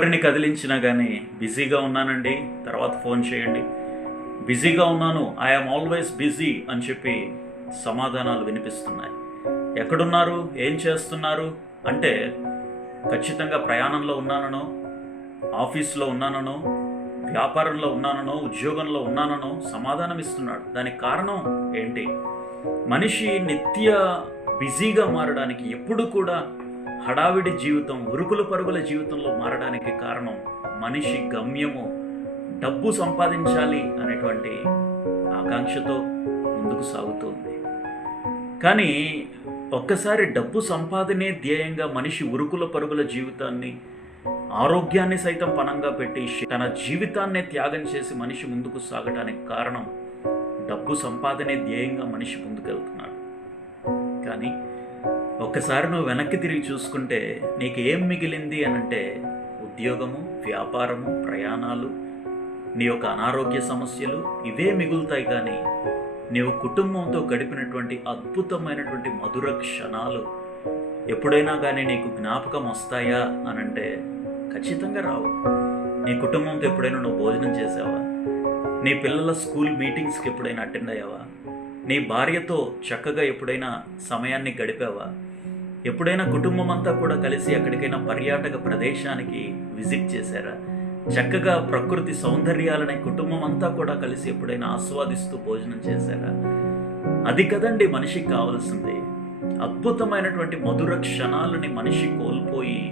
ఎవరిని కదిలించినా కానీ బిజీగా ఉన్నానండి, తర్వాత ఫోన్ చేయండి, బిజీగా ఉన్నాను, ఐఎమ్ ఆల్వేస్ బిజీ అని చెప్పి సమాధానాలు వినిపిస్తున్నాయి. ఎక్కడున్నారు, ఏం చేస్తున్నారు అంటే ఖచ్చితంగా ప్రయాణంలో ఉన్నాననో, ఆఫీస్లో ఉన్నాననో, వ్యాపారంలో ఉన్నాననో, ఉద్యోగంలో ఉన్నాననో సమాధానం ఇస్తున్నాడు. దానికి కారణం ఏంటి? మనిషి నిత్య బిజీగా మారడానికి, ఎప్పుడు కూడా హడావిడి జీవితం, ఉరుకుల పరుగుల జీవితంలో మారడానికి కారణం మనిషి గమ్యము డబ్బు సంపాదించాలి అనేటువంటి ఆకాంక్షతో ముందుకు సాగుతుంది. కానీ ఒక్కసారి డబ్బు సంపాదనే ధ్యేయంగా మనిషి ఉరుకుల పరుగుల జీవితాన్ని, ఆరోగ్యాన్ని సైతం పణంగా పెట్టి తన జీవితాన్నే త్యాగం చేసి మనిషి ముందుకు సాగటానికి కారణం డబ్బు సంపాదనే ధ్యేయంగా మనిషి ముందుకెళ్తున్నాడు. కానీ ఒక్కసారి నువ్వు వెనక్కి తిరిగి చూసుకుంటే నీకు ఏం మిగిలింది అనంటే ఉద్యోగము, వ్యాపారము, ప్రయాణాలు, నీ యొక్క అనారోగ్య సమస్యలు ఇవే మిగులుతాయి. కానీ నీవు కుటుంబంతో గడిపినటువంటి అద్భుతమైనటువంటి మధుర క్షణాలు ఎప్పుడైనా కానీ నీకు జ్ఞాపకం వస్తాయా అనంటే ఖచ్చితంగా రావు. నీ కుటుంబంతో ఎప్పుడైనా నువ్వు భోజనం చేసావా? నీ పిల్లల స్కూల్ మీటింగ్స్కి ఎప్పుడైనా అటెండ్ అయ్యావా? నీ భార్యతో చక్కగా ఎప్పుడైనా సమయాన్ని గడిపావా? ఎప్పుడైనా కుటుంబం అంతా కూడా కలిసి ఎక్కడికైనా పర్యాటక ప్రదేశానికి విజిట్ చేశారా? చక్కగా ప్రకృతి సౌందర్యాలని కుటుంబం అంతా కూడా కలిసి ఎప్పుడైనా ఆస్వాదిస్తూ భోజనం చేశారా? అది కదండి మనిషికి కావాల్సింది. అద్భుతమైనటువంటి మధుర క్షణాలని మనిషి కోల్పోయి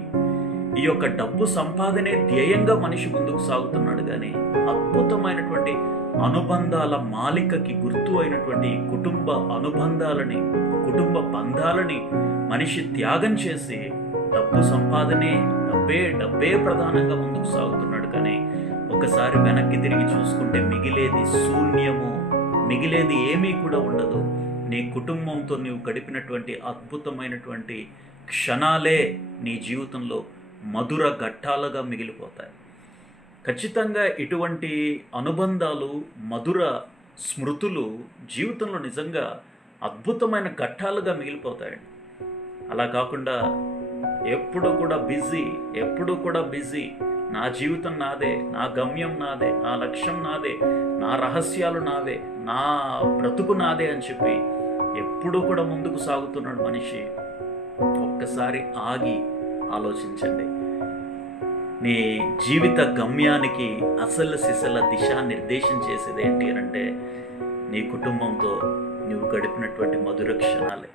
ఈ యొక్క డబ్బు సంపాదనే ధ్యేయంగా మనిషి ముందుకు సాగుతున్నాడు. కానీ అద్భుతమైనటువంటి అనుబంధాల మాలికకి గుర్తు అయినటువంటి కుటుంబ అనుబంధాలని, కుటుంబ బంధాలని మనిషి త్యాగం చేసి డబ్బు సంపాదనే, డబ్బే ప్రధానంగా ముందుకు సాగుతున్నాడు. కానీ ఒకసారి వెనక్కి తిరిగి చూసుకుంటే మిగిలేది శూన్యము, మిగిలేది ఏమీ కూడా ఉండదు. నీ కుటుంబంతో నీవు గడిపినటువంటి అద్భుతమైనటువంటి క్షణాలే నీ జీవితంలో మధుర ఘట్టాలుగా మిగిలిపోతాయి. ఖచ్చితంగా ఇటువంటి అనుబంధాలు, మధుర స్మృతులు జీవితంలో నిజంగా అద్భుతమైన ఘట్టాలుగా మిగిలిపోతాయండి. అలా కాకుండా ఎప్పుడు కూడా బిజీ, నా జీవితం నాదే, నా గమ్యం నాదే, నా లక్ష్యం నాదే, నా రహస్యాలు నావే, నా బ్రతుకు నాదే అని చెప్పి ఎప్పుడూ కూడా ముందుకు సాగుతున్నాడు మనిషి. ఒక్కసారి ఆగి ఆలోచించండి. నీ జీవిత గమ్యానికి అసలు సిసల దిశానిర్దేశం చేసేది ఏంటి అనంటే నీ కుటుంబంతో నువ్వు గడిపినటువంటి మధుర క్షణాలే.